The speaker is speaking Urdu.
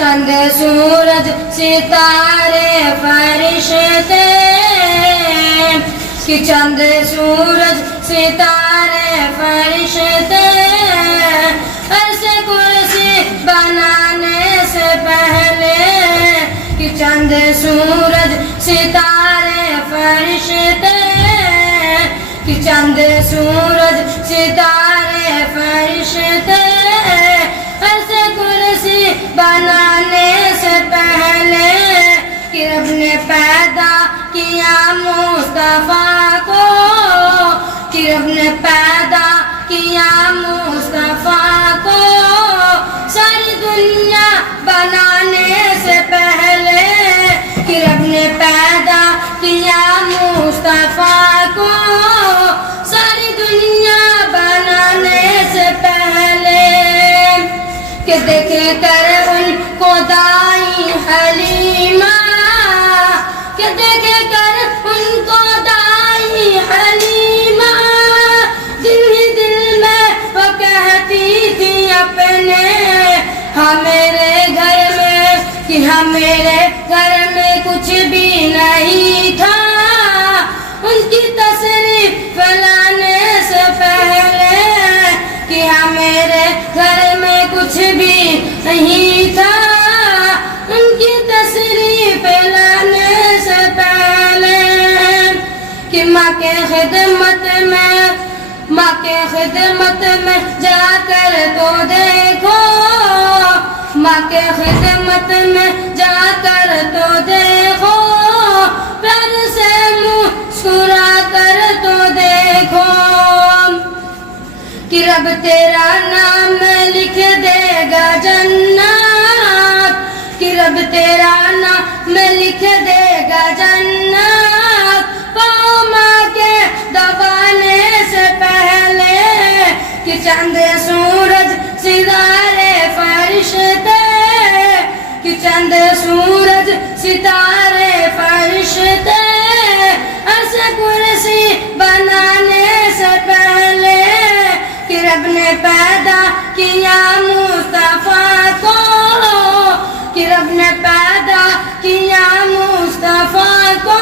چند سورج ستارے فرشتے کہ چند سورج ستارے فرشتے عرش کرسی بنانے سے پہلے کہ چند سورج ستارے فرشتے کہ چند سورج ستارے فرشتے عرش کرسی بنانے سے پہلے کہ رب نے پیدا کیا مصطفیٰ کو کہ رب نے پیدا کیا مصطفیٰ کو ساری دنیا بنانے سے پہلے کہ رب نے پیدا کیا مصطفیٰ کو ساری دنیا بنانے سے پہلے کہ دیکھ کر ان کو دائی حلیمہ کہ دیکھ کر ان کو دائی حلیمہ دل ہی دل میں وہ کہتی تھی اپنے ہاں میرے گھر میں کہ ہاں میرے گھر میں کچھ بھی نہیں تھا ان کی تشریف پھیلانے سے پہلے کہ ہاں میرے گھر میں کچھ بھی نہیں تھا ان کی تشریف پھیلانے سے پہلے کہ ماں کے خدمت میں جا کر تو دیکھو ماں کے خدمت میں جا کر تو دیکھو پیار سے مسکرا کر تو دیکھو کہ رب تیرا نام لکھ دے گا جنت کہ رب تیرا نام لکھ دے گا جنت پاؤں ماں کے دبانے سے پہلے کہ چند سورج ستارے فرشتے کہ چند سورج ستارے فرشتے عرش کرسی بنانے سے پہلے کہ رب نے پیدا کیا مصطفیٰ کو کہ رب نے پیدا کیا مصطفیٰ کو